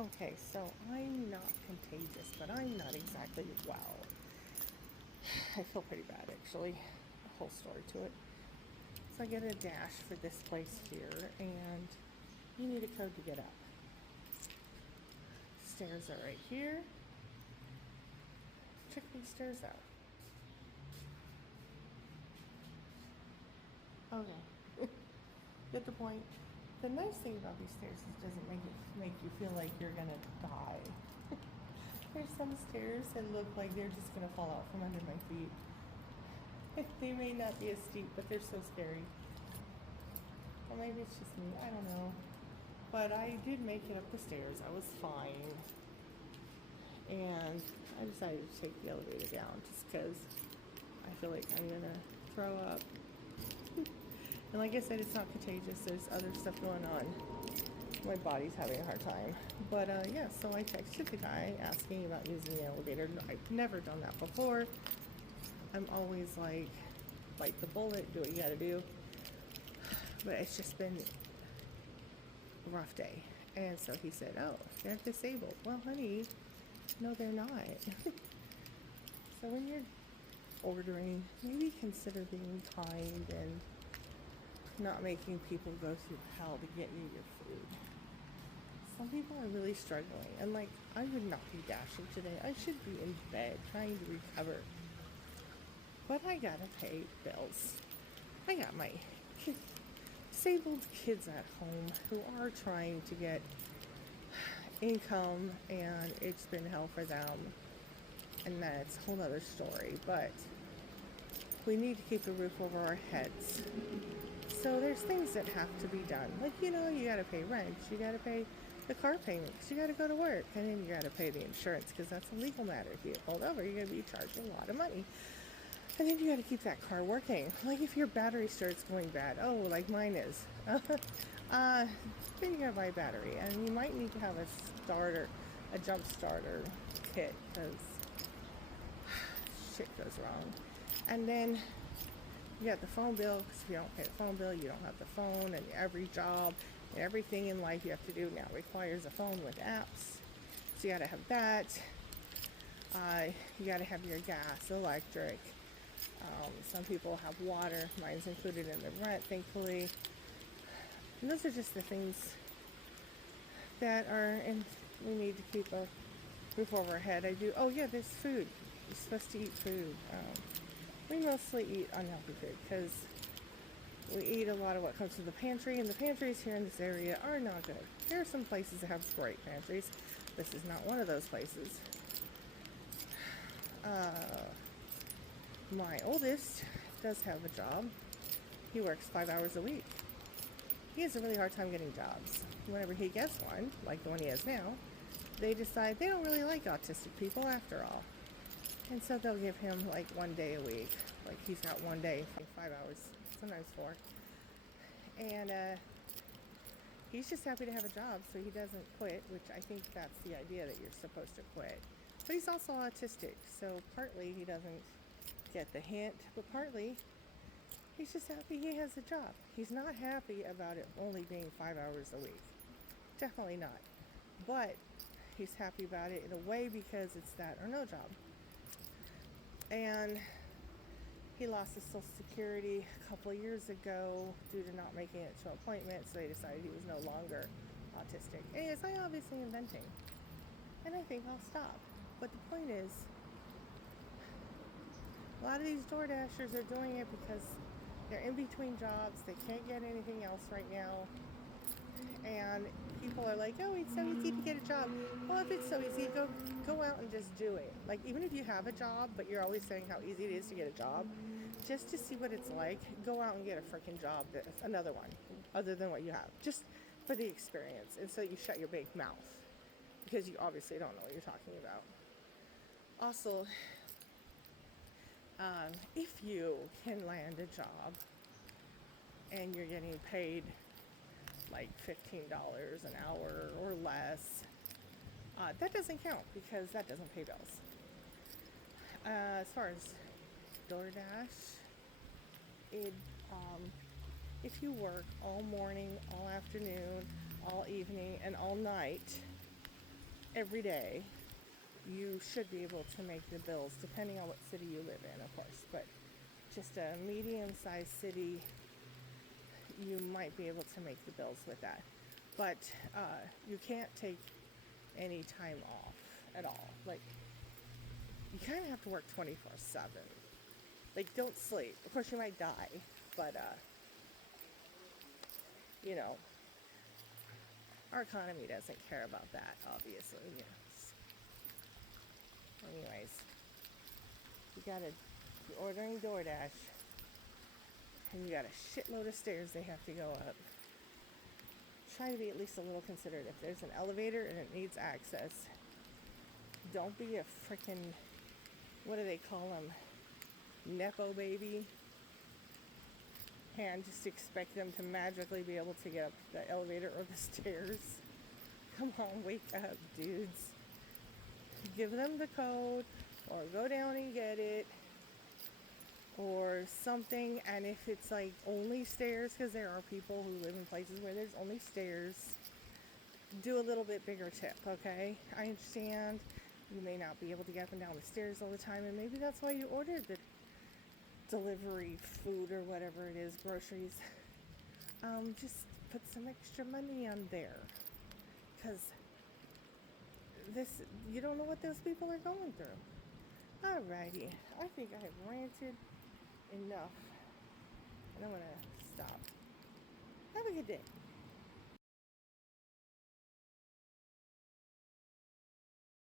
Okay, so I'm not contagious, but I'm not exactly well. I feel pretty bad actually. A whole story to it. So I get a dash for this place here, and you need a code to get up. Stairs are right here. Check these stairs out. Okay. Get the point. The nice thing about these stairs is it doesn't make you feel like you're gonna die. There's some stairs that look like they're just gonna fall out from under my feet. They may not be as steep, but they're so scary. Or maybe it's just me. I don't know. But I did make it up the stairs. I was fine. And I decided to take the elevator down just because I feel like I'm gonna throw up. And like I said, it's not contagious. There's other stuff going on. My body's having a hard time. But yeah, so I texted the guy asking about using the elevator. I've never done that before. I'm always like, bite the bullet, do what you gotta do. But it's just been a rough day. And so he said, oh, they're disabled. Well, honey, no, they're not. So when you're ordering, maybe consider being kind and not making people go through hell to get you your food. Some people are really struggling, and like, I would not be dashing today. I should be in bed trying to recover. But I gotta pay bills. I got my disabled kids at home who are trying to get income, and it's been hell for them. And that's a whole other story. But we need to keep a roof over our heads. So there's things that have to be done. Like, you gotta pay rent, you gotta pay the car payments, you gotta go to work, and then you gotta pay the insurance because that's a legal matter. If you get pulled over, you're gonna be charged a lot of money. And then you gotta keep that car working. Like if your battery starts going bad, like mine is, then you gotta buy a battery. And you might need to have a jump starter kit because shit goes wrong. And then you got the phone bill, because if you don't pay the phone bill, you don't have the phone, and every job and everything in life you have to do now requires a phone with apps. So you got to have that. You got to have your gas, electric. Some people have water. Mine's included in the rent, thankfully. And those are just the things that are, and we need to keep a roof over our head. There's food. You're supposed to eat food. We mostly eat unhealthy food because we eat a lot of what comes from the pantry, and the pantries here in this area are not good. There are some places that have great pantries. This is not one of those places. My oldest does have a job. He works 5 hours a week. He has a really hard time getting jobs. Whenever he gets one, like the one he has now, they decide they don't really like autistic people after all. And so they'll give him like 1 day a week. Like he's got 1 day, 5 hours, sometimes 4. And he's just happy to have a job so he doesn't quit, which I think that's the idea, that you're supposed to quit. But he's also autistic, so partly he doesn't get the hint, but partly he's just happy he has a job. He's not happy about it only being 5 hours a week. Definitely not. But he's happy about it in a way because it's that or no job. And he lost his Social Security a couple of years ago due to not making it to appointments, so they decided he was no longer autistic. Anyways, I'm obviously inventing. And I think I'll stop. But the point is, a lot of these Door Dashers are doing it because they're in between jobs. They can't get anything else right now. And people are like, oh, it's so easy to get a job. Well, if it's so easy, go out and just do it. Like, even if you have a job, but you're always saying how easy it is to get a job, just to see what it's like, go out and get a freaking job, another one, other than what you have, just for the experience. And so you shut your big mouth, because you obviously don't know what you're talking about. Also, if you can land a job and you're getting paid like $15 an hour or less, that doesn't count because that doesn't pay bills. As far as DoorDash, if you work all morning, all afternoon, all evening, and all night, every day, you should be able to make the bills, depending on what city you live in, of course. But just a medium-sized city, you might be able to make the bills with that. But you can't take any time off at all. Like, you kind of have to work 24/7. Like, don't sleep. Of course, you might die, but you know, our economy doesn't care about that, obviously. Yes. Anyways, you're ordering DoorDash, and you got a shitload of stairs they have to go up. Try to be at least a little considerate. If there's an elevator and it needs access, don't be a freaking, what do they call them? Nepo baby. And just expect them to magically be able to get up the elevator or the stairs. Come on, wake up, dudes. Give them the code, or go down and get it, or something. And if it's like only stairs, because there are people who live in places where there's only stairs, do a little bit bigger tip, okay? I understand you may not be able to get up and down the stairs all the time, and maybe that's why you ordered the delivery food or whatever it is, groceries. Just put some extra money on there, because you don't know what those people are going through. Alrighty, I think I have ranted enough, and I'm gonna stop. Have a good day.